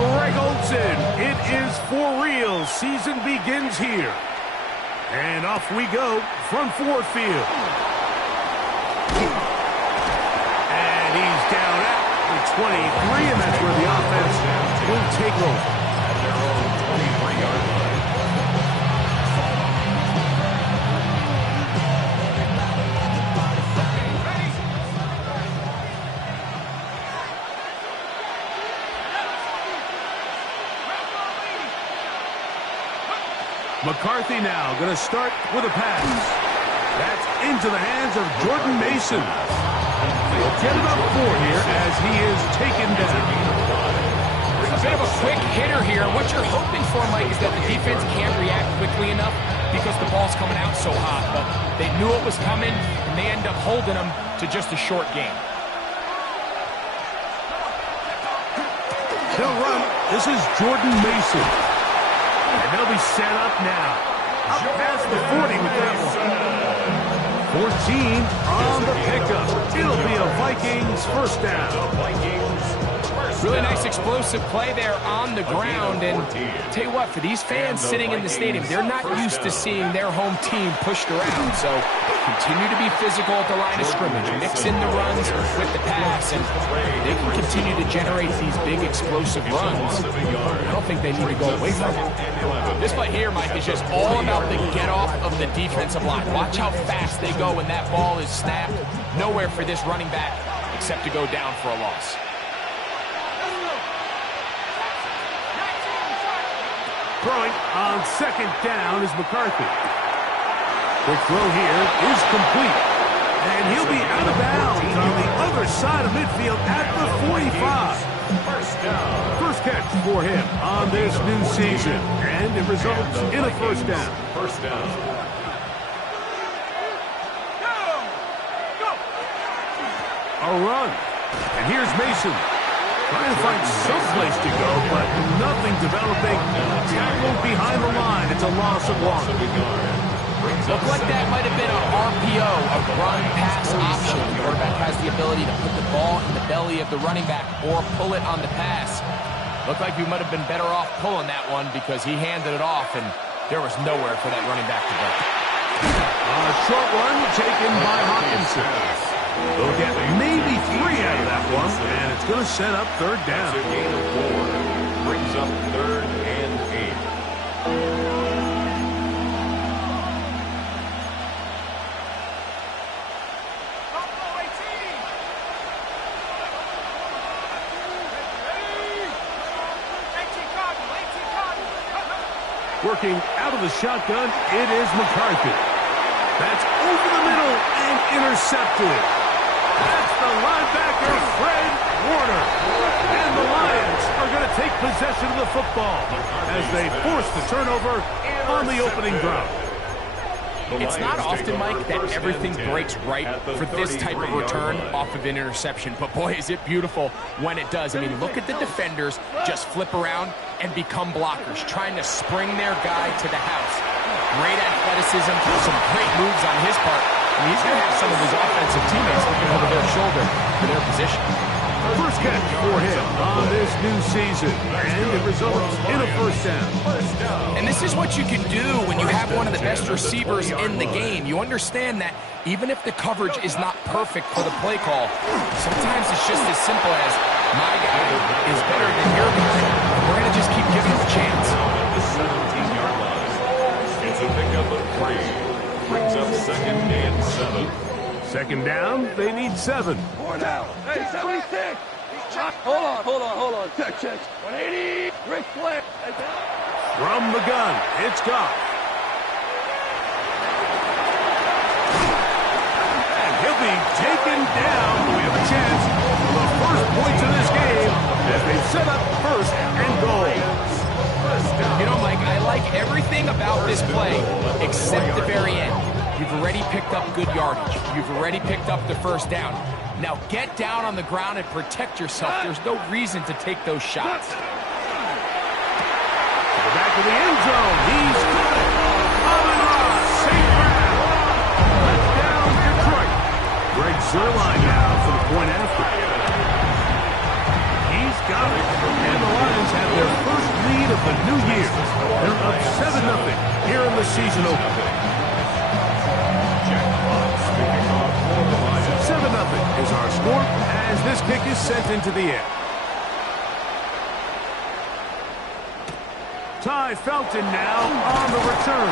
Greg Olsen. It is for real. Season begins here. And off we go from Ford Field. And he's down at the 23, and that's where the offense will take over. At their own 23-yard line. McCarthy now going to start with a pass. That's into the hands of Jordan Mason. He'll get it up 4 here as he is taken down. A bit of a quick hitter here. What you're hoping for, Mike, is that the defense can't react quickly enough because the ball's coming out so hot. But they knew it was coming, and they end up holding them to just a short game. He'll run. This is Jordan Mason. And they'll be set up now. Up past the 40 with that one. 14 on the pickup. It'll be a Vikings first down. Really nice explosive play there on the ground. And tell you what, for these fans sitting in the stadium, they're not used to seeing their home team pushed around. So continue to be physical at the line of scrimmage. Mix in the runs with the pass, and they can continue to generate these big explosive runs. I don't think they need to go away from it. This play here, Mike, is just all about the get-off of the defensive line. Watch how fast they go when that ball is snapped. Nowhere for this running back except to go down for a loss. Throwing on second down is McCarthy. Quick throw here is complete. And he'll be out of bounds on the other side of midfield at the 45. First down. First catch for him on this new season. And it results in a first down. First down. A run. And here's Mason. Trying to find some place to go, but nothing developing. Tackled behind the line. It's a loss of one. Looked like that might have been an RPO, a run-pass option. The quarterback has the ability to put the ball in the belly of the running back or pull it on the pass. Looked like he might have been better off pulling that one because he handed it off, and there was nowhere for that running back to go. A short one taken by Hawkinson. They'll get maybe 3 out of that one, and it's going to set up third down. That's a gain of 4. Brings up 3rd and 8. Working out of the shotgun, it is McCarthy. That's over the middle and intercepted. That's the linebacker, Fred Warner. And the Lions are going to take possession of the football as they force the turnover on the opening drive. It's not often, Mike, that everything breaks right for this type of return off of an interception. But, boy, is it beautiful when it does. I mean, look at the defenders just flip around and become blockers, trying to spring their guy to the house. Great athleticism, some great moves on his part. And he's going to have some of his offensive teammates looking over their shoulder for their position. First catch for him on this new season, and it results in a first down. And this is what you can do when you have one of the best receivers in the game. You understand that even if the coverage is not perfect for the play call, sometimes it's just as simple as my guy is better than your guy. We're going to just keep giving him a chance. The 17-yard line. It's a pickup of 3. Brings up 2nd and 7. Second down, they need 7. 4 down. Hey, 76. Hold on. Check. 180. Rick Flair. From the gun, it's Goff. And he'll be taken down. We have a chance for the first points of this game as they set up first and goal. You know, Mike, I like everything about this play except the very end. You've already picked up good yardage. You've already picked up the first down. Now get down on the ground and protect yourself. There's no reason to take those shots. To the back of the end zone. He's got it. Amon-Ra, safe ground. Touchdown, Detroit. Greg Zuerlein now for the point after. He's got it. And the Lions have the their first lead of the new year. They're up 7-0 here in the season opener. 7-0 is our score as this kick is sent into the air. Ty Felton now on the return.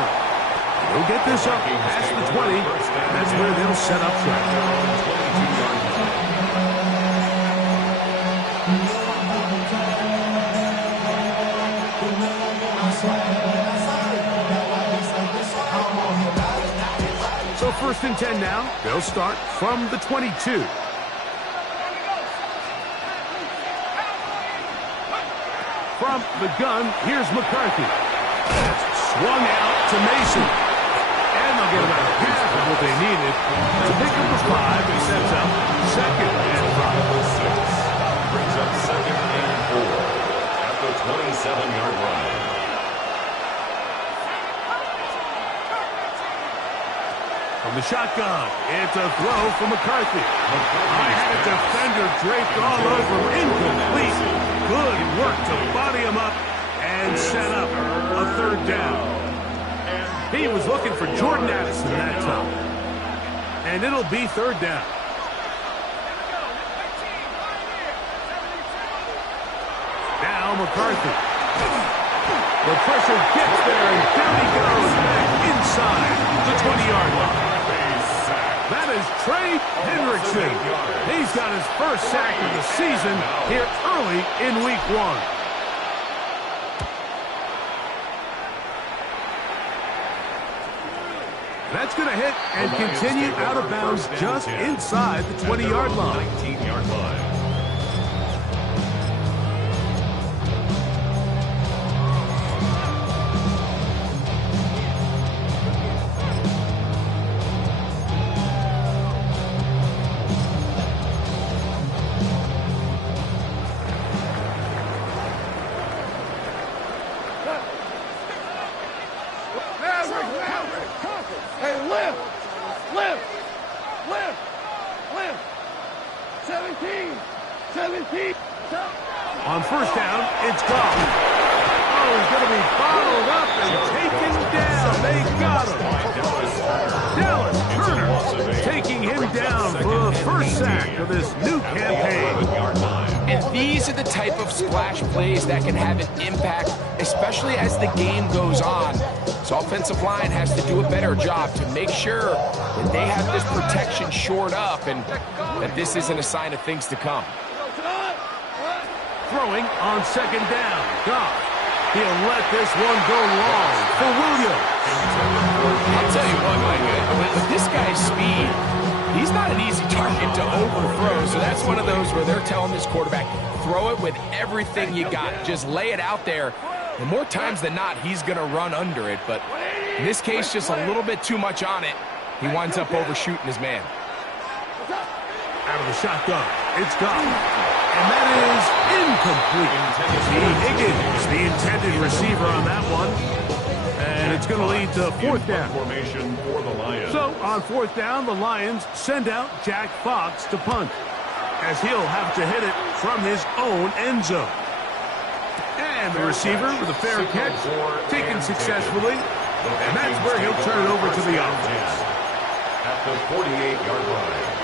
He'll get this up past the 20. That's where they'll set up shop. So 1st and 10 now. They'll start from the 22. From the gun, here's McCarthy. Swung out to Mason. And they'll get about half of what they needed to pick up the 5 and sets up 2nd and 5. Brings up 2nd and 4 at the 27-yard line. From the shotgun, it's a throw for McCarthy. I had a defender draped all over him. Incomplete. Good work to body him up and set up a 3rd down. He was looking for Jordan Addison that time. And it'll be 3rd down. Now McCarthy. The pressure gets there, and down he goes back inside the 20-yard line. That is Trey Hendrickson. He's got his first sack of the season here early in week 1. That's going to hit and continue out of bounds just inside the 20-yard line. 19-yard line. Hey, lift! Lift! Lift! Lift! 17! 17! On 1st down, it's gone. Oh, he's going to be bottled up and taken down. They got him. Dallas Turner taking him down for the first sack of this new campaign. And these are the type of splash plays that can have an impact, especially as the game goes on. So offensive line has to do a better job to make sure that they have this protection shored up and that this isn't a sign of things to come. Throwing on 2nd down. Goff. He'll let this one go long for Williams. I'll tell you what, Mike, with this guy's speed, he's not an easy target to overthrow. So that's one of those where they're telling this quarterback, throw it with everything you got. Just lay it out there. And more times than not, he's going to run under it. But in this case, just a little bit too much on it. He winds up overshooting his man. Out of the shotgun, it's gone. And that is incomplete. T. Higgins, the intended receiver on that one. And it's going to lead to 4th down. Formation for the Lions. So on 4th down, the Lions send out Jack Fox to punt, as he'll have to hit it from his own end zone. And the receiver with a fair catch, taken successfully. And that's where he'll turn it over to the offense. At the 48-yard line.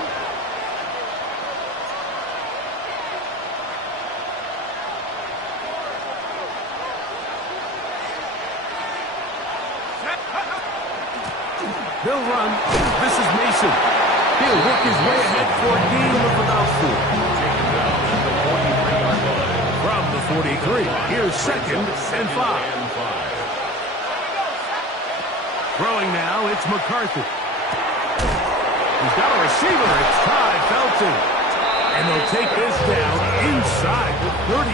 They'll run. This is Mason. He'll work his way ahead for a gain of about 4. From the 43, here's 2nd and 5. Throwing now, it's McCarthy. He's got a receiver. It's Ty Felton. And they'll take this down inside the 35.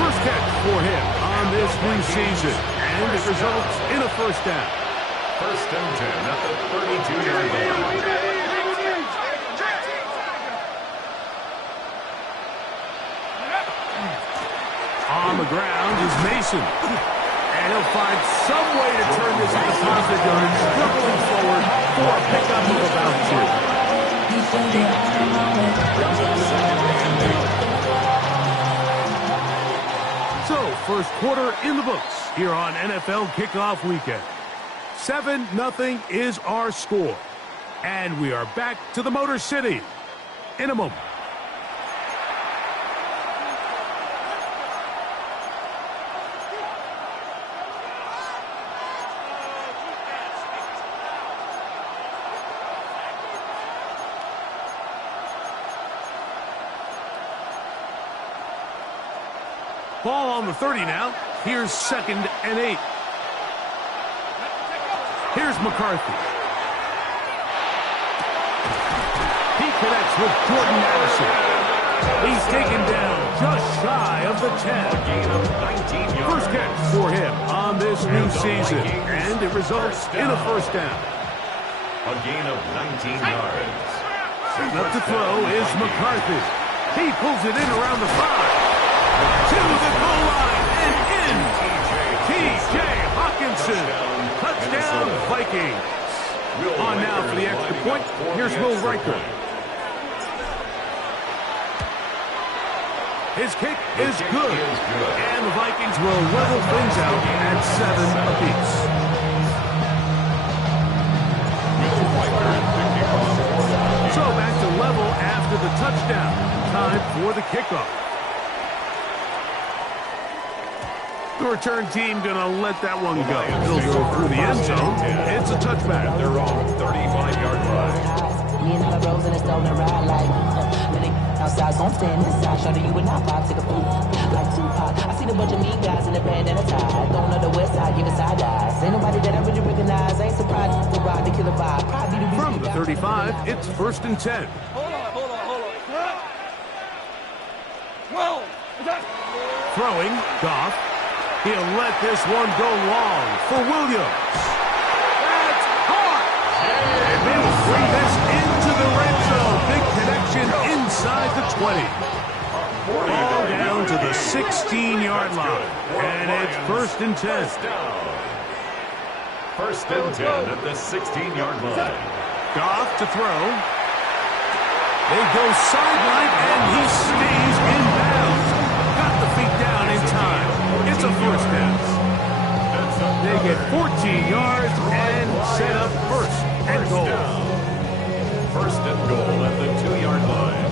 First catch for him on this new season. And it results in a 1st down. 1st and 10 at the 32-yard line. On the ground is Mason. And he'll find some way to turn this into positive yards, struggling forward for a pickup of about 2. first quarter in the books here on NFL Kickoff Weekend. 7-0 is our score. And we are back to the Motor City in a moment. Ball on the 30 now. Here's 2nd and 8. Here's McCarthy. He connects with Jordan Addison. He's taken down just shy of the 10. First catch for him on this new season, and it results in a first down. A gain of 19 yards. Up to throw is McCarthy. He pulls it in around the 5. To the goal line and in. T.J. Hawkinson. Touchdown, Vikings. On now for the extra point. Here's Will Riker. His kick is good. And the Vikings will level things out at 7 apiece. So back to level after the touchdown. Time for the kickoff. The return team going to let that one go. He'll go through the end zone. It's a touchback. They're on 35-yard line. Me and my bros in a stolen ride like when they outside, gon' stand inside. Shorty, you would not pop, take a fool like Tupac. I see a bunch of mean guys in the band and a tie. Going on the west side, giving side eyes. Ain't nobody that I really recognize. Ain't surprised to ride the killer vibe. Probably the From the 35, it's 1st and 10. Hold on. 12. Throwing, Goff. He'll let this one go long for Williams. That's caught! And they will bring this into the red zone. Big connection inside the 20. All down to the 16-yard line. And it's 1st and 10. 1st and 10 at the 16-yard line. Goff to throw. They go sideline, and he stays in bounds. Got the feet down in time. It's a first down. They get 14 yards and set up 1st and goal. 1st and goal at the 2-yard line.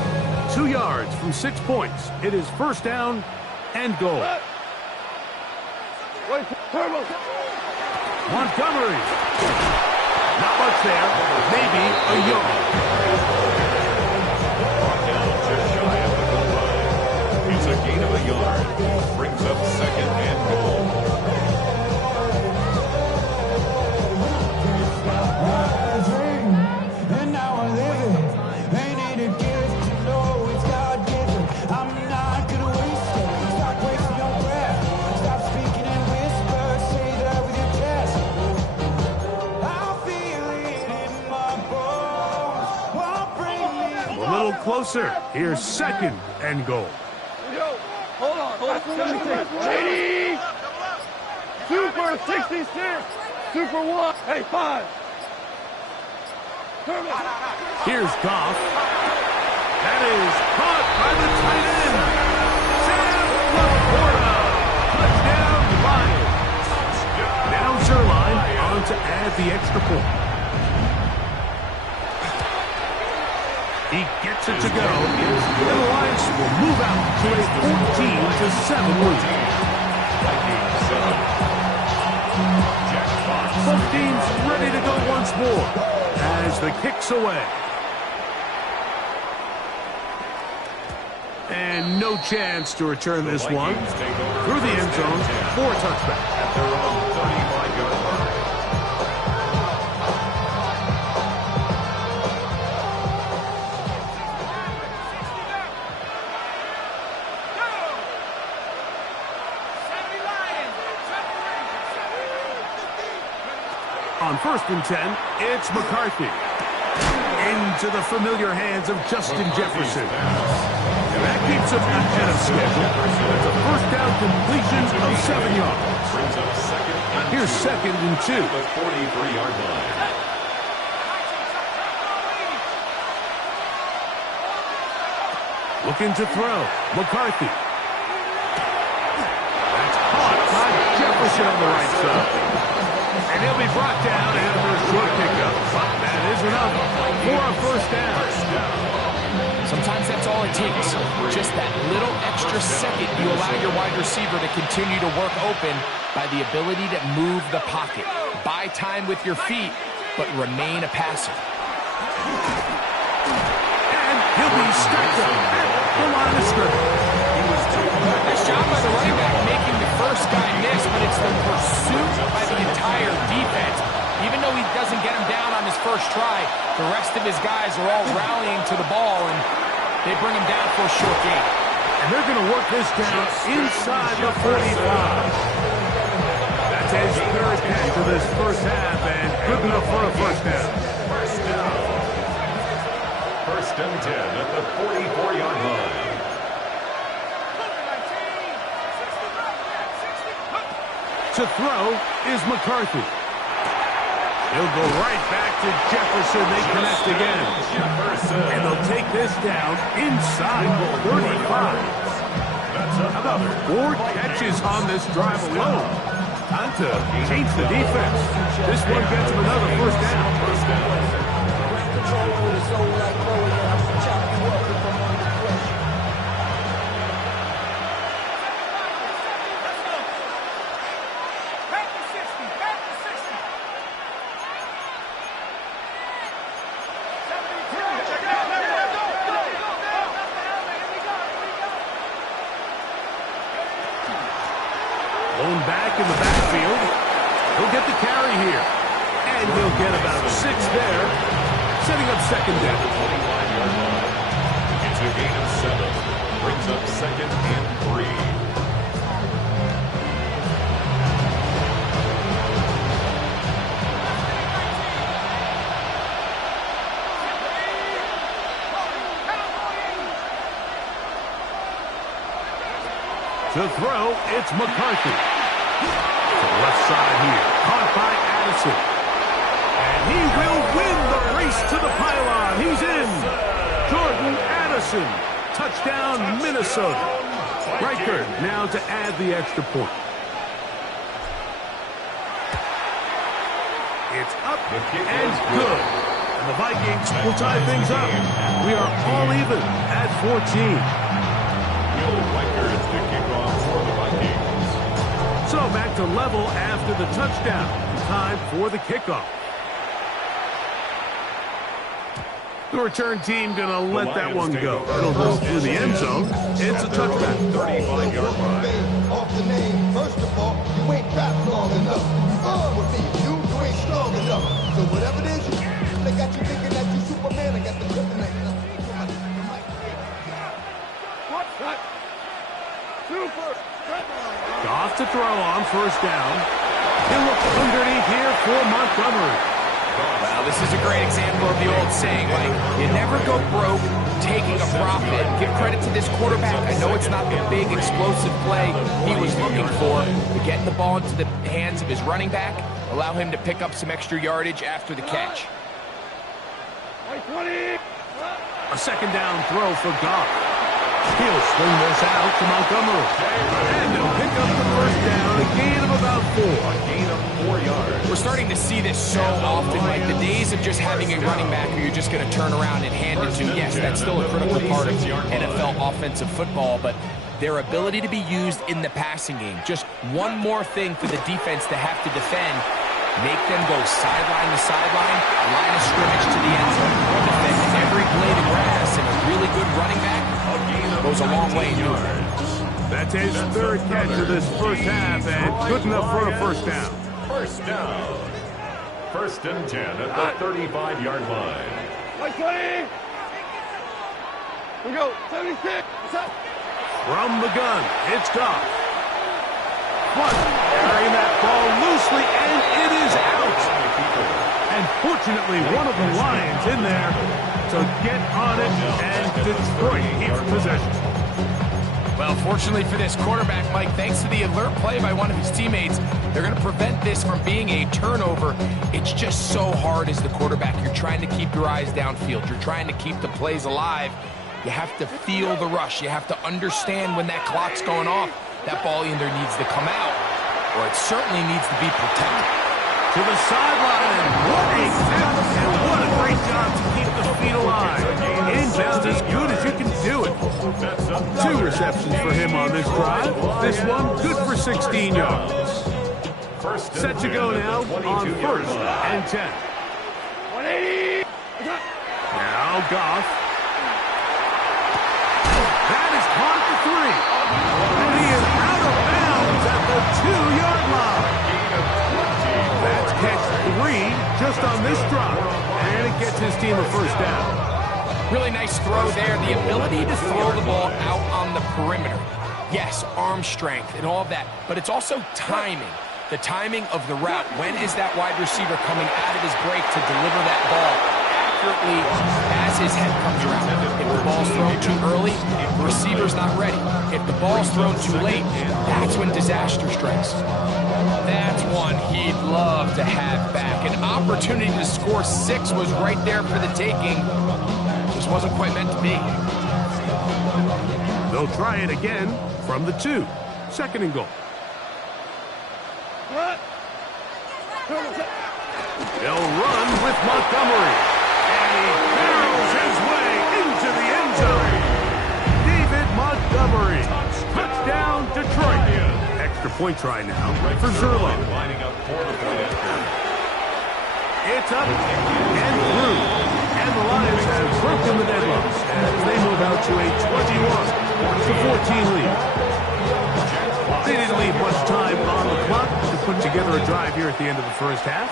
2 yards from 6 points. It is 1st down and goal. Montgomery. Not much there. Maybe a yard. Just shy of the goal line. It's a gain of a yard. Brings up 2nd and goal. And now I live it. They need a gift to know it's God-given. I'm not gonna waste it. Stop wasting your breath. Stop speaking in whispers. Say that with your chest. I feel it in my bones. Won't bring me. A little closer. Here's 2nd and goal. Yo, hold on. 80. Super 66. Super 1. Hey, 5. Here's Goff. That is caught by the tight end. Sam Laporta. Touchdown, Lions. Now Zerline on to add the extra point. He gets it to go. And the Lions will move out to a 14-7 lead. Both teams ready to go once more as the kick's away. And no chance to return this one through the end zone for a touchback. At their own 35-yard line. On 1st and 10, it's McCarthy. Into the familiar hands of Justin Jefferson. That keeps him ahead of schedule. It's a 1st down completion of 7 yards. Here's 2nd and 2. The 43-yard line. Looking to throw. McCarthy. That's motion on the right side. And he'll be brought down after a short pickup. But that is enough for a first down. Sometimes that's all it takes. Just that little extra second you allow your wide receiver to continue to work open by the ability to move the pocket. Buy time with your feet, but remain a passer. And he'll be stacked up at the line of scrimmage. Nice job by the running back making the first guy miss, but it's the pursuit by the entire defense. Even though he doesn't get him down on his first try, the rest of his guys are all rallying to the ball, and they bring him down for a short gain. And they're going to work this down inside the 45. That's his third catch of this first half, and good enough for a first down. First and 10 at the 44-yard line. To throw is McCarthy. He'll go right back to Jefferson. They connect again. And they'll take this down inside the 35. How about 4 catches on this drive alone? Time to change the defense. This one gets him another first down. Blown back in the backfield. He'll get the carry here. And he'll get about 6 there, setting up second down. It's a gain of 7. Brings up second and 3. To throw, it's McCarthy. To the left side here, caught by Addison. And he will win the race to the pylon. He's in. Jordan Addison. Touchdown, Minnesota. Riker now to add the extra point. It's up and good. And the Vikings will tie things up. We are all even at 14. Riker is the kickoff for the Vikings. So back to level after the touchdown. Time for the kickoff. The return team going to let that one go. It'll go through the end zone. It's a touchback. 35-yard line. Off the name, first of all, you ain't rap long enough. With me, you ain't strong enough. So whatever it is, they got you thinking that you Superman. I got the kryptonite. Goff to throw on first down. He'll look underneath here for Montgomery. Well, this is a great example of the old saying, like, you never go broke taking a profit. Give credit to this quarterback. I know it's not the big, explosive play he was looking for, but getting the ball into the hands of his running back, allow him to pick up some extra yardage after the catch. A second down throw for Goff. He'll swing this out to Montgomery. And they'll pick up the first down, a gain of about 4. A gain of 4 yards. We're starting to see this so often, like the days of just having a running back who you're just going to turn around and hand it to. Yes, that's still a critical part of NFL offensive football, but their ability to be used in the passing game. Just one more thing for the defense to have to defend. Make them go sideline to sideline, line of scrimmage to the end zone. Defending every blade of grass, and a really good running back goes a long way in doing it. That's his third catch of this first half, and good enough for a first down. First down. First and 10 at the 35-yard line. Like 20. We go. 76. What's up? From the gun, it's Goff. Carrying that ball loosely, and it is out. And fortunately, one of the Lions in there to get on it, and Detroit keeps possession. Well, fortunately for this quarterback, Mike, thanks to the alert play by one of his teammates, they're going to prevent this from being a turnover. It's just so hard as the quarterback. You're trying to keep your eyes downfield. You're trying to keep the plays alive. You have to feel the rush. You have to understand when that clock's going off. That ball either needs to come out or it certainly needs to be protected. To the sideline, and what a tip, and what a great job to keep the feet alive. Inbounds as good as you can do it. 2 receptions for him on this drive. This one good for 16 yards. Set to go now on 1st and 10. 180. Now Goff. That is caught at the 3. And he is out of bounds at the 2-yard line. That's catch 3 just on this drop. And it gets his team a 1st down. Really nice throw there. The ability to throw the ball out on the perimeter. Yes, arm strength and all of that, but it's also timing. The timing of the route. When is that wide receiver coming out of his break to deliver that ball accurately as his head comes around? If the ball's thrown too early, the receiver's not ready. If the ball's thrown too late, that's when disaster strikes. That's one he'd love to have back. An opportunity to score 6 was right there for the taking. Just wasn't quite meant to be. They'll try it again from the 2. 2nd and goal. They'll run with Montgomery. And he barrels his way into the end zone. David Montgomery. Touchdown, Detroit. Extra point try now for Zerlo. It's up and through. And the Lions have broken the deadlock as they move out to a 21-14 lead. They didn't leave much time on the clock to put together a drive here at the end of the 1st half.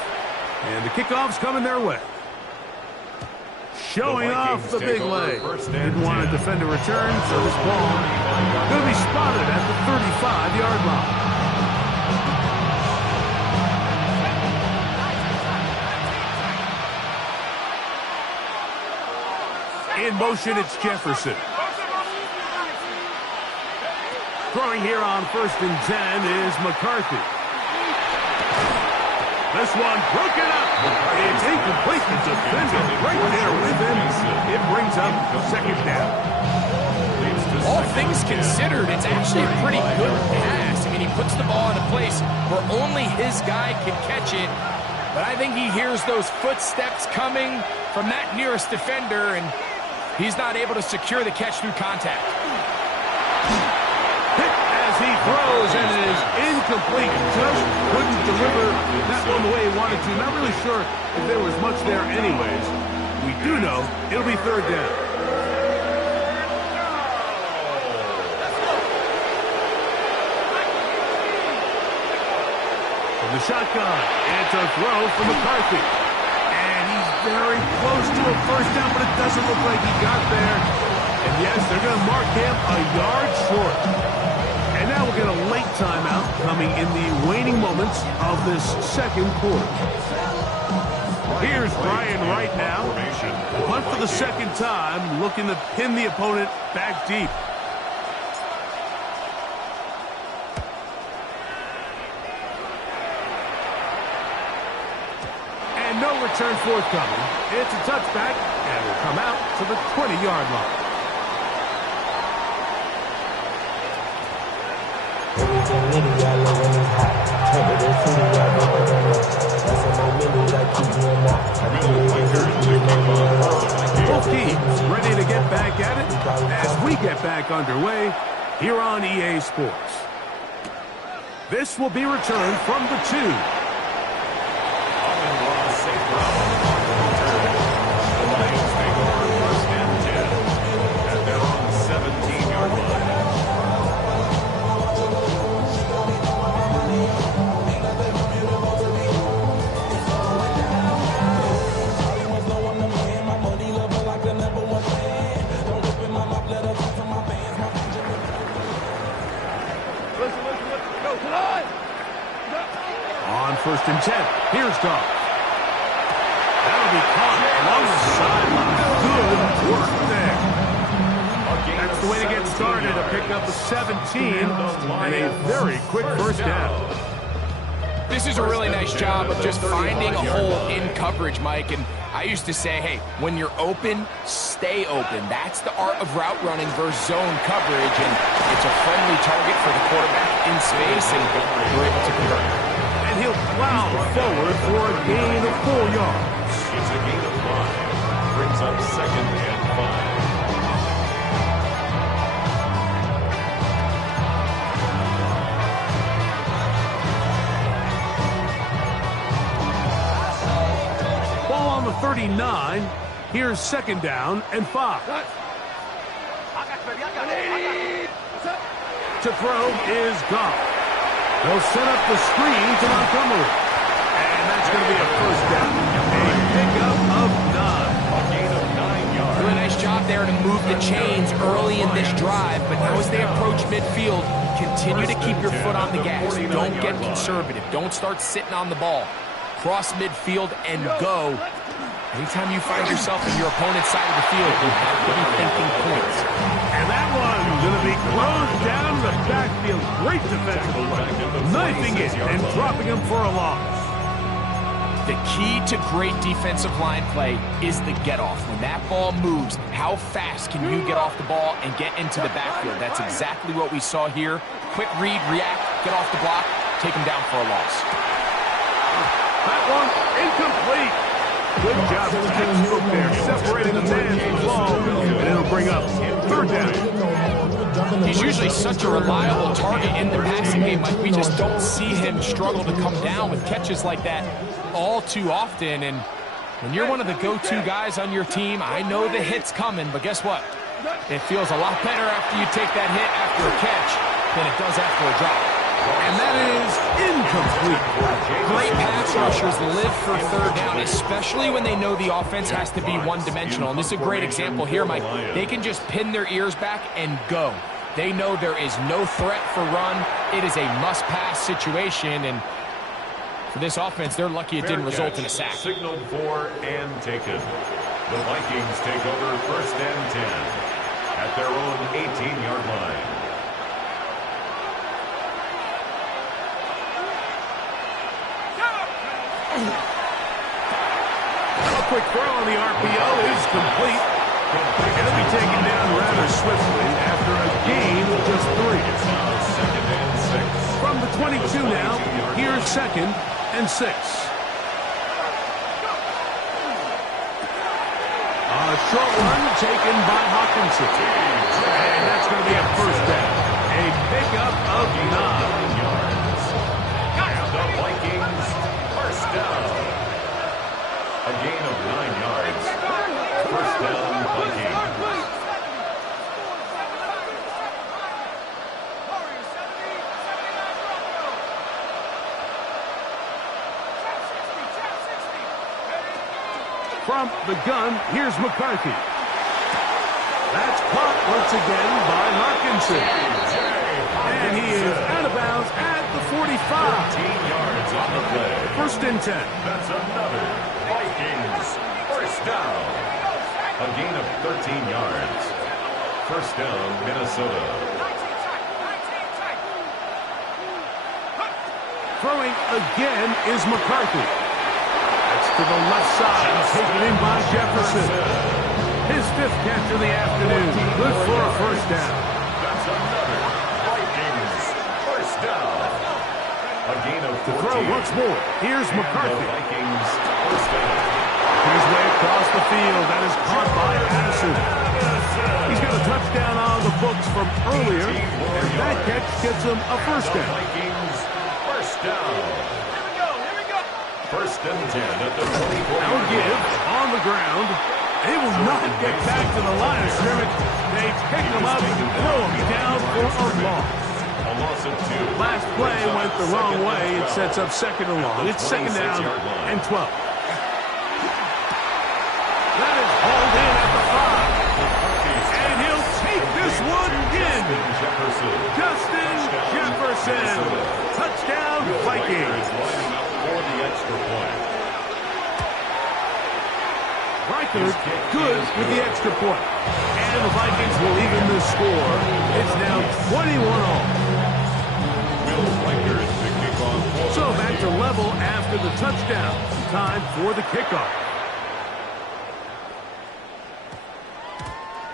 And the kickoff's coming their way. Showing off the big leg. Didn't want to defend a return, so this ball going to be spotted at the 35-yard line. In motion, it's Jefferson. Throwing here on 1st and 10 is McCarthy. This one broken up. It's incomplete. The defender right there with him. It brings up 2nd down. All things considered, it's actually a pretty good pass. I mean, he puts the ball in a place where only his guy can catch it. But I think he hears those footsteps coming from that nearest defender, and he's not able to secure the catch through contact. As he throws, and it is incomplete. Just couldn't deliver that one the way he wanted to. Not really sure if there was much there anyways. We do know it'll be 3rd down. From the shotgun, it's a throw from McCarthy. And he's very close to a 1st down, but it doesn't look like he got there. And yes, they're going to mark him a yard short. And now we'll get a late timeout coming in the waning moments of this 2nd quarter. Here's Brian Wright now. Punt for the 2nd time, looking to pin the opponent back deep. And no return forthcoming. It's a touchback, and will come out to the 20-yard line. Both teams ready to get back at it as we get back underway here on EA Sports. This will be returned from the 2. On 1st and 10, here's Goff. That'll be caught along the sideline. Good work there. That's the way to get started, to pick up a 17 and a very quick 1st down. This is a really nice job of just finding a hole in coverage, Mike, and I I used to say, hey, when you're open, stay open. That's the art of route running versus zone coverage, and it's a friendly target for the quarterback in space, and we're able to convert. And he'll plow forward for a gain of 4 yards. It's a gain of 5. Brings up 2nd and 5. Ball on the 39. Here's 2nd down and 5. To throw is gone. They'll set up the screen to Montgomery. And that's going to be a 1st down. A pickup of 9. A gain of 9 yards. Really nice job there to move the chains early in this drive, but now as they approach midfield, continue to keep your foot on the gas. Don't get conservative. Don't start sitting on the ball. Cross midfield and go. Anytime you find yourself in your opponent's side of the field, you have to be thinking points. And that one's going to be closed down the backfield. Great defensive play. Knifing it and dropping him for a loss. The key to great defensive line play is the get-off. When that ball moves, how fast can you get off the ball and get into the backfield? That's exactly what we saw here. Quick read, react, get off the block, take him down for a loss. That one incomplete. Good job of the textbook there, separating the man from the ball, and it'll bring up 3rd down. He's usually such a reliable target in the passing game. Like, we just don't see him struggle to come down with catches like that all too often. And when you're one of the go-to guys on your team, I know the hit's coming, but guess what? It feels a lot better after you take that hit after a catch than it does after a drop. And that is incomplete. Great pass rushers live for 3rd down, especially when they know the offense has to be one-dimensional. And this is a great example here, Mike. They can just pin their ears back and go. They know there is no threat for run. It is a must-pass situation, and for this offense, they're lucky it didn't result in a sack. Signaled for and taken. The Vikings take over 1st and 10 at their own 18-yard line. A quick throw on the RPO is complete. And it'll be taken down rather swiftly after a gain of just 3. It's now 2nd and 6. From the 22 now, here's 2nd and 6. A short one taken by Hawkinson. And that's going to be a 1st down. A pickup of 9 yards. And the Vikings, 1st down. A gain of 9 yards. 1st down, Vikings. From the gun, here's McCarthy. That's caught once again by Hawkinson. And he is out of bounds at the 45. 13 yards on the play. 1st and 10. That's another Vikings 1st down. A gain of 13 yards. 1st down, Minnesota. Throwing again is McCarthy. That's to the left side, taken in by Jefferson. His 5th catch of the afternoon. Good for a 1st down. That's another Vikings 1st down. A gain of 14. To throw once more, here's McCarthy. The Vikings 1st down. His way across the field. That is caught by Addison. He's got a touchdown on the books from earlier, and that catch gets him a 1st down. Vikings 1st down. 1st and 10 at the 24. Now give on the ground. They will not get back to the line of scrimmage. They pick him up and throw him down for a loss. A loss of 2. Last play went the wrong way. It sets up 2nd and long. It's 2nd down and 12. That is hauled in at the 5. And he'll take this one in. Justin Jefferson. Touchdown, Vikings. Lining up for the extra point. Riker good with the extra point. And the Vikings will even the score. It's now 21 all. Will Riker is the kickoff. So back to level after the touchdown. Time for the kickoff.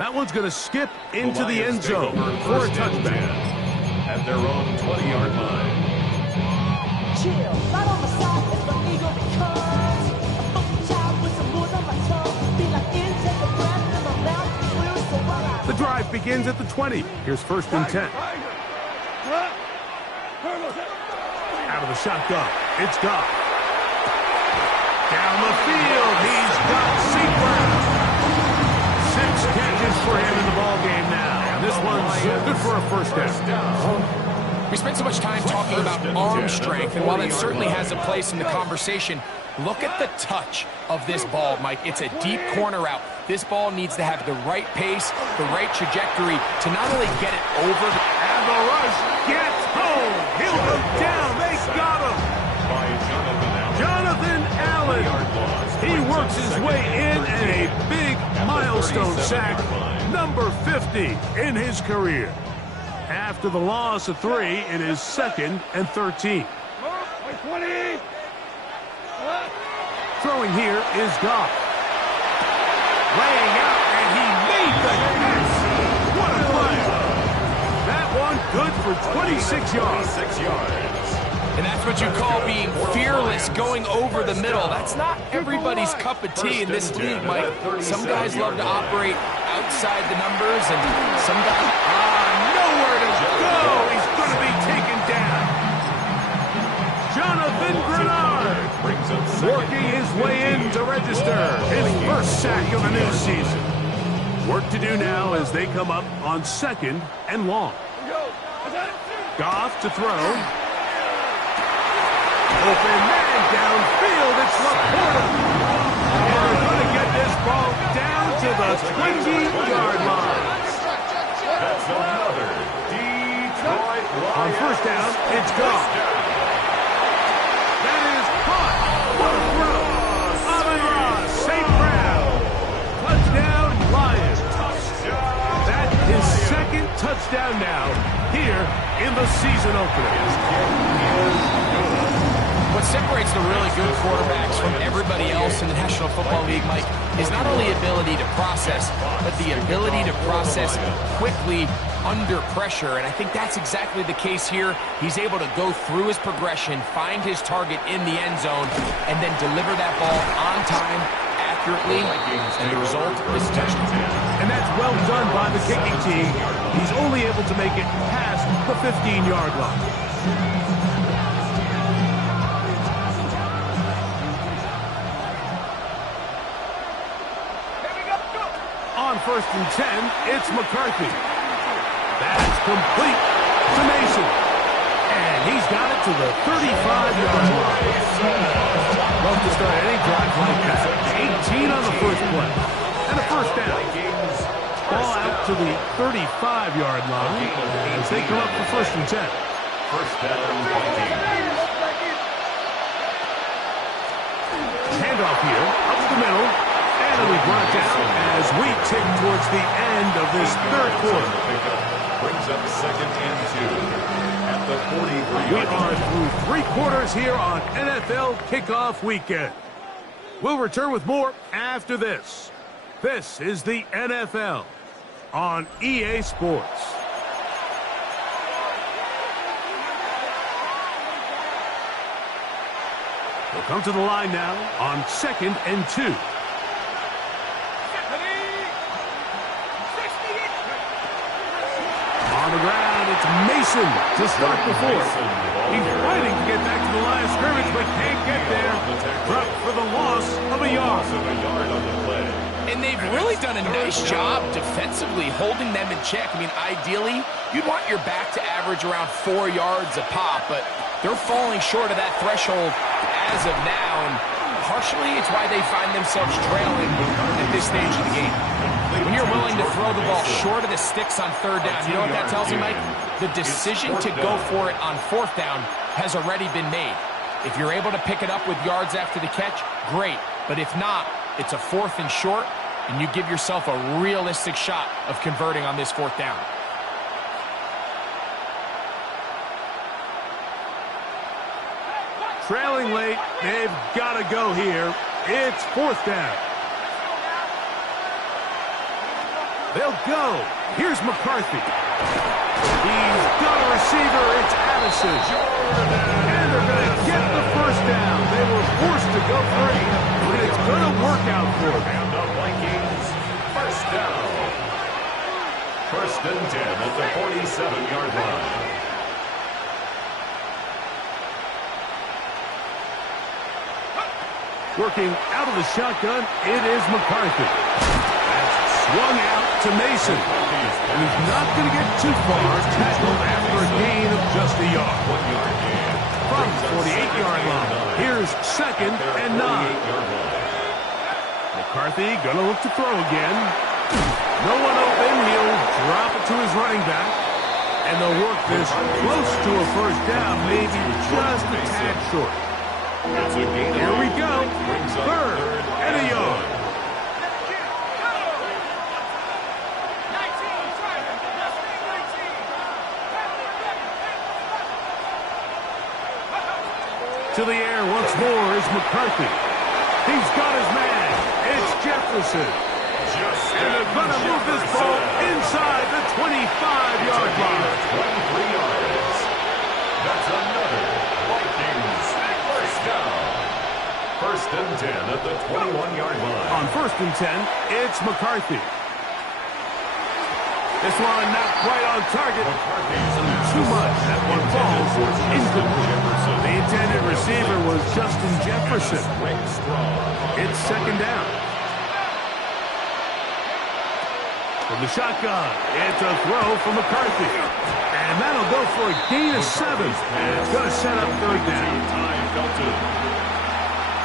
That one's going to skip into the end zone for a touchback. At their own 20-yard line. Chill, right on the side, it's the eagle because a funky child with some words on my tongue. Be like in, take a breath, and my mouth is blue, so while I... The drive begins at the 20. Here's 1st and 10. Out of the shotgun, it's Goff. Down the field, he's got St. Brown. 6 catches for him in the ballgame now. And this one's good for a first down. We spent so much time talking about arm strength, and while that certainly has a place in the conversation, look at the touch of this ball, Mike. It's a deep corner route. This ball needs to have the right pace, the right trajectory to not only get it over. And the rush gets home. He'll go down. They got him. By Jonathan Allen. He works his way in and a big milestone sack, number 50 in his career. After the loss of 3, it is 2nd and 13. Throwing here is Goff. Laying out, and he made the catch. What a play. That one good for 26 yards. 26 yards. And that's what you call being fearless, going over the middle. That's not everybody's cup of tea in this league, Mike. Some guys love to operate outside the numbers, and some guys... nowhere to go. He's going to be taken down. Jonathan Grenard working his way in to register his first sack of the new season. Work to do now as they come up on 2nd and long. Goff to throw. Open man downfield. It's Laporta. And they're going to get this ball down to the 20-yard line. That's another Detroit Lions. On 1st down, it's Goff. That is caught. What a throw. Amon-Ra, St. Brown. Touchdown, Lions. That's his 2nd touchdown now here in the season opener. What separates the really good quarterbacks from everybody else in the National Football League, Mike, is not only ability to process, but the ability to process quickly under pressure. And I think that's exactly the case here. He's able to go through his progression, find his target in the end zone, and then deliver that ball on time, accurately, and the result is a touchdown. And that's well done by the kicking team. He's only able to make it past the 15-yard line. On 1st and 10, it's McCarthy. That's complete to Mason. And he's got it to the 35-yard line. Love to start any drive like that. 18 on the first play. And a first down. Ball out to the 35-yard line as they come up for 1st and 10. First down, Vikings. Handoff here, up the middle. And it'll be brought down as we tick towards the end of this 3rd quarter. Brings up 2nd and 2 at the 43. We are through 3 quarters here on NFL Kickoff Weekend. We'll return with more after this. This is the NFL on EA Sports. We'll come to the line now on 2nd and 2. On the ground, it's Mason to start the 4th. He's fighting to get back to the line of scrimmage, but can't get there. Dropped for the loss of a yard. And they've really done a nice job defensively holding them in check. I mean, ideally, you'd want your back to average around 4 yards a pop, but they're falling short of that threshold as of now, and partially it's why they find themselves trailing at this stage of the game. When you're willing to throw the ball short of the sticks on 3rd down, you know what that tells you, Mike? The decision to go for it on 4th down has already been made. If you're able to pick it up with yards after the catch, great. But if not, it's a 4th and short, and you give yourself a realistic shot of converting on this 4th down. Trailing late, they've got to go here. It's 4th down. They'll go. Here's McCarthy. He's got a receiver. It's Addison. And they're going to get the first down. They were forced to go for it, but it's going to work out for them. And the Vikings, first down. First and 10 at the 47-yard line. Working out of the shotgun, it is McCarthy. That's swung out to Mason. And he's not going to get too far, tackled after a gain of just a yard. 1 yard gain. From the 48-yard line, here's second and 9. McCarthy going to look to throw again. No one open, he'll drop it to his running back. And they'll work this close to a first down, maybe just a tad short. Here we go. Third and a yard. To the air once more is McCarthy. He's got his man. It's Jefferson. And they're going to move this ball inside the 25-yard line. 23 yards. That's another Vikings first down. First and 10 at the 21-yard line. On first and 10, it's McCarthy. This one not quite on target. Too much. That one falls incomplete. The intended receiver was Justin Jefferson. It's second down. From the shotgun, it's a throw from McCarthy. And that'll go for a gain of 7. And it's going to set up third down.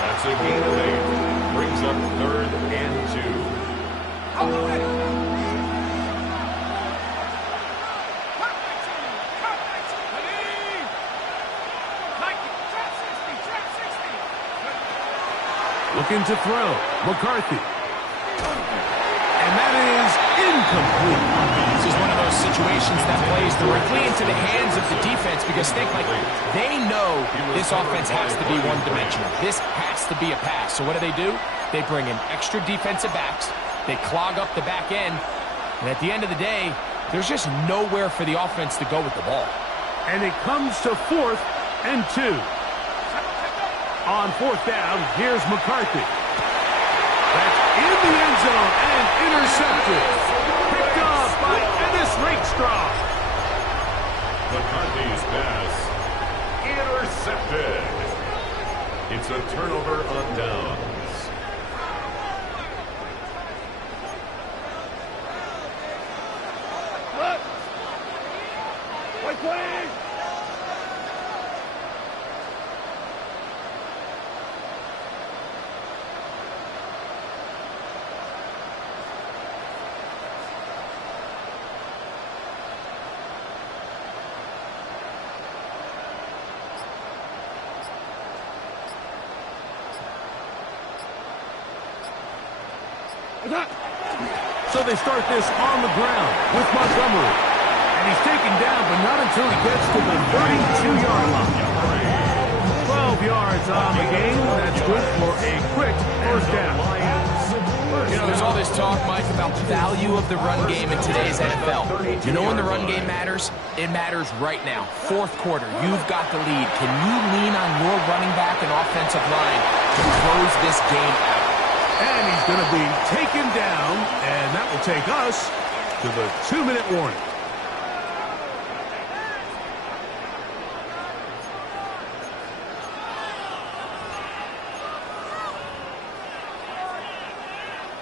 That's a gain of 8. Brings up third and 2. Looking to throw. McCarthy. And that is incomplete. This is one of those situations that plays directly into the hands of the defense because think like they know this offense has to be one-dimensional. This has to be a pass. So what do? They bring in extra defensive backs. They clog up the back end. And at the end of the day, there's just nowhere for the offense to go with the ball. And it comes to 4th and 2. On 4th down, here's McCarthy. That's in the end zone and intercepted. Picked off by Ennis Rakestraw. McCarthy's pass intercepted. It's a turnover on downs. Look! Wait! So they start this on the ground with Montgomery. And he's taken down, but not until he gets to the 32-yard line. 12 yards on the game. That's good for a quick first down. You know, there's all this talk, Mike, about the value of the run game in today's NFL. You know when the run game matters? It matters right now. 4th quarter, you've got the lead. Can you lean on your running back and offensive line to close this game out? And he's going to be taken down, and that will take us to the 2-minute warning.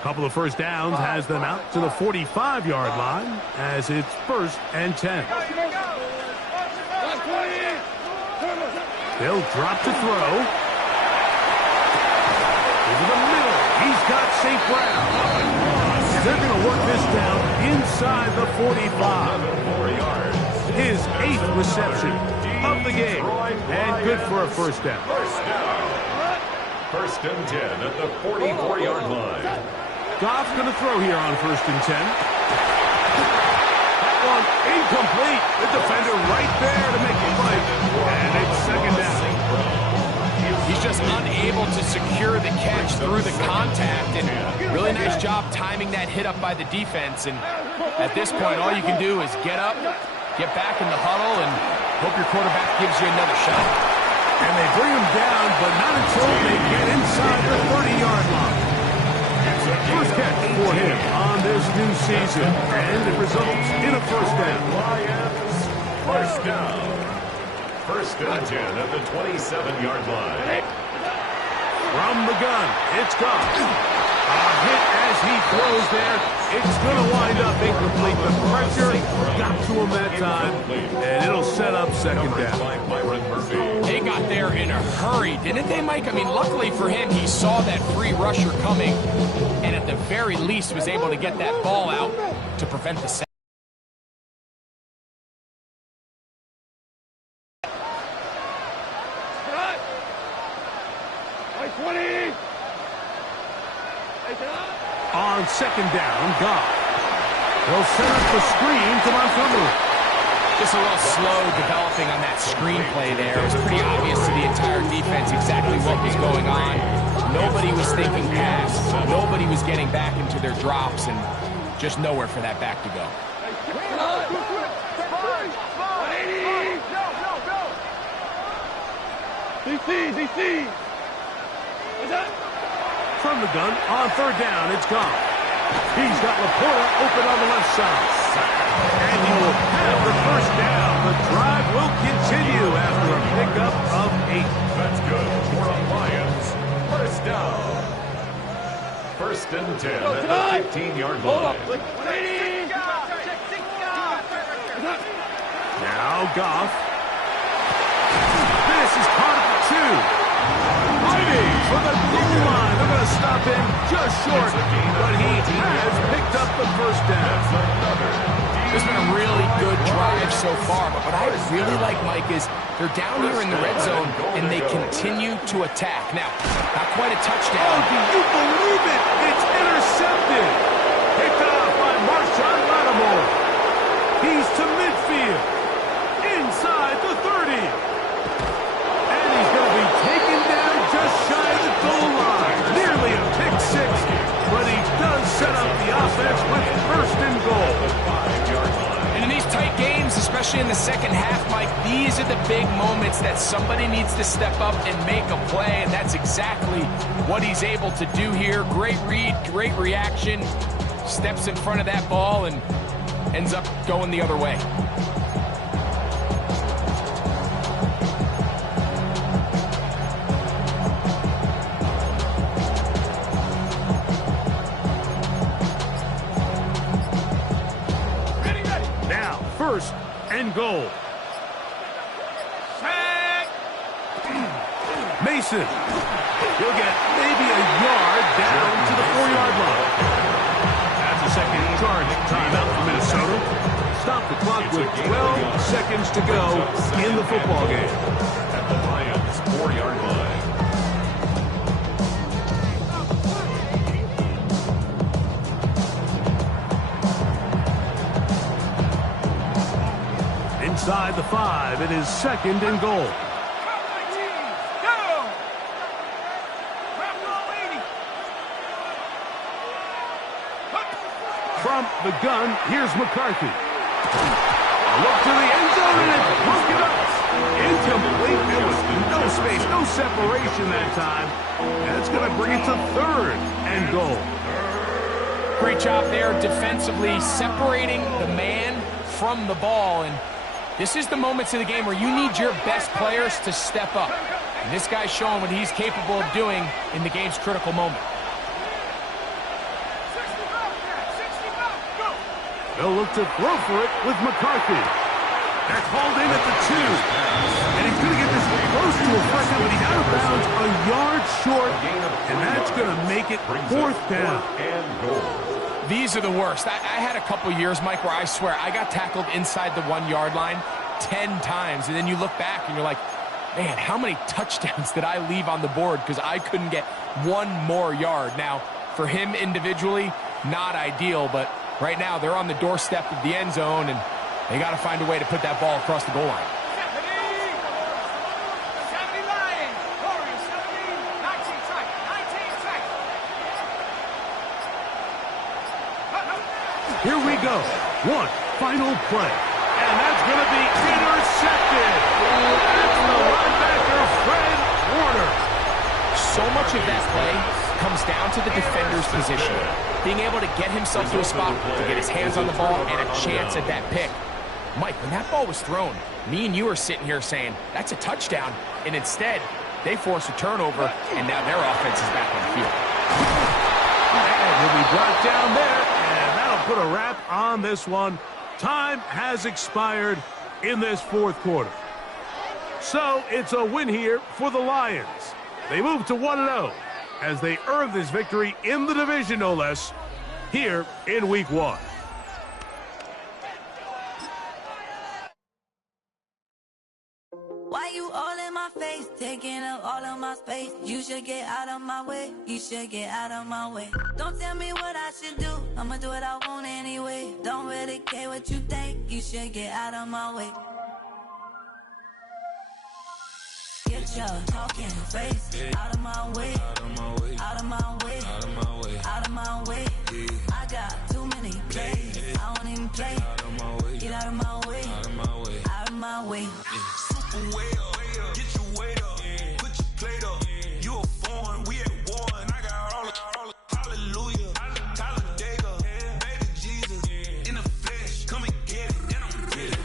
Couple of first downs has them out to the 45-yard line as it's 1st and 10. They'll drop to throw. Over the middle, he's got St. Brown. And they're going to work this down inside the 45. His 8th reception of the game. And good for a first down. First and 10 at the 44-yard line. Goff's going to throw here on 1st and 10. That one incomplete. The defender right there to make the play. And it's second down. He's just unable to secure the catch through the contact, and really nice job timing that hit up by the defense. And at this point, all you can do is get up, get back in the huddle, and hope your quarterback gives you another shot. And they bring him down, but not until they get inside the 30-yard line. First catch for him on this new season, and it results in a first down. Lions, first down. First and 10 at the 27-yard line. From the gun, it's gone. A hit as he throws there. It's going to wind up incomplete. The pressure got to him that time, and it'll set up second down. They got there in a hurry, didn't they, Mike? I mean, luckily for him, he saw that free rusher coming, and at the very least was able to get that ball out to prevent the sack. On second down, Goff. They'll set up the screen to Montgomery. Just a little slow developing on that screenplay there. It was pretty obvious to the entire defense exactly what was going on. Nobody was thinking pass. Nobody was getting back into their drops, and just nowhere for that back to go. DC. From the gun, on third down, it's gone. He's got Laporta open on the left side. And he will have the first down. The drive will continue after a pickup of 8. That's good for the Lions. First down. First and 10 at the 15-yard line. Now Goff. This is caught at the 2. Fighting for the goal line. They're going to stop him just short, but he has picked up the first down. It's been a really good drive so far, but what I really like, Mike, is they're down here in the red zone, and they continue to attack. Now, not quite a touchdown. Oh, do you believe it? It's intercepted. Picked off by Marshawn Lattimore. He's to midfield. Inside the 30. And he's going to be taken down just shy of the goal line. Nearly a pick six, but he does set up the offense with first and goal. And in these tight games, especially in the second half, Mike, these are the big moments that somebody needs to step up and make a play, and that's exactly what he's able to do here. Great read, great reaction, steps in front of that ball and ends up going the other way. First and goal. Mason. He'll get maybe a yard down to the 4-yard line. That's a second charge timeout for Minnesota. Stop the clock with 12 seconds to go in the football game. At the Lions' 4-yard line. Inside the 5, it is second and goal. From the gun, here's McCarthy. Look to the end zone, and it's broken up. Incomplete. There was no space, no separation that time. And it's going to bring it to third and goal. Great job there defensively, separating the man from the ball. And this is the moments of the game where you need your best players to step up. And this guy's showing what he's capable of doing in the game's critical moment. They'll look to throw for it with McCarthy. That's hauled in at the 2. And he's going to get this close to a first down, but he's out of bounds a yard short. And that's going to make it fourth down. These are the worst. I had a couple years, Mike, where I swear I got tackled inside the 1-yard line 10 times. And then you look back and you're like, man, how many touchdowns did I leave on the board because I couldn't get one more yard? Now, for him individually, not ideal, but right now they're on the doorstep of the end zone, and they got to find a way to put that ball across the goal line. Here we go. One final play. And that's going to be intercepted. That's the linebacker, Fred Warner. So much of that play comes down to the defender's position. Being able to get himself to a spot to get his hands on the ball and a chance at that pick. Mike, when that ball was thrown, me and you are sitting here saying, that's a touchdown. And instead, they force a turnover, and now their offense is back on the field. And he'll be brought down there, and that'll put a wrap on this one. Time has expired in this fourth quarter. So it's a win here for the Lions. They move to 1-0 as they earn this victory in the division, no less, here in Week 1. Why you all in my face, taking up all of my space? You should get out of my way, you should get out of my way. Don't tell me what I should do, I'ma do what I want anyway. Don't really care what you think, you should get out of my way. Get your talking face out of my way, out of my way, out of my way, out of my way, out of my way. I got too many plays, I don't even play. Out of my way, get out of my way, out of my way, out of my way. Way up, get your weight up, put your plate up. You a foreign, we at war, and I got all the hallelujah, Talladega, baby Jesus, in the flesh, come and get it, and I'm with it.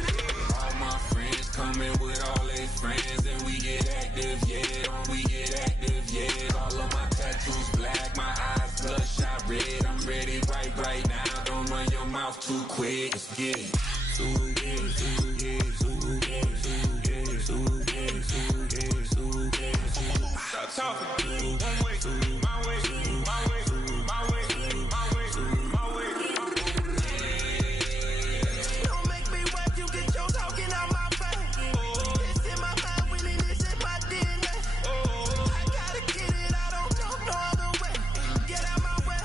All my friends coming with all their friends, and we get active, yeah, we get active, yeah. All of my tattoos black, my eyes bloodshot red. I'm ready right now. Don't run your mouth too quick. Let's get it. Stop talking. One way, my way, my way, my way, my way, my way. Don't make me wipe you, get your talking out my face. It's in my mind, winning this in my DNA. I gotta get it, I don't know no other way. Get out my way.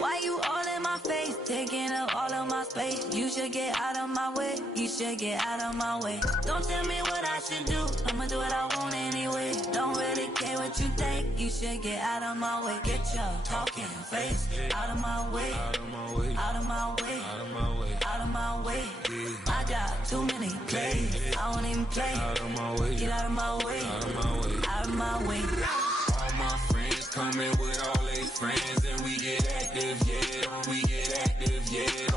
Why you all in my face, taking up all of my space? You should get out of my way, you should get out of my way. Don't tell me what I should do, I'ma do what I want anyway. Don't really care what you think, you should get out of my way. Get your talking face out of my way, out of my way, out of my way, out of my way, out of my way. I got too many plays, I don't even play. Out of my way, get out of my way, out of my way, out of my way. All my friends coming with all their friends, and we get active, yeah, we get active, yeah.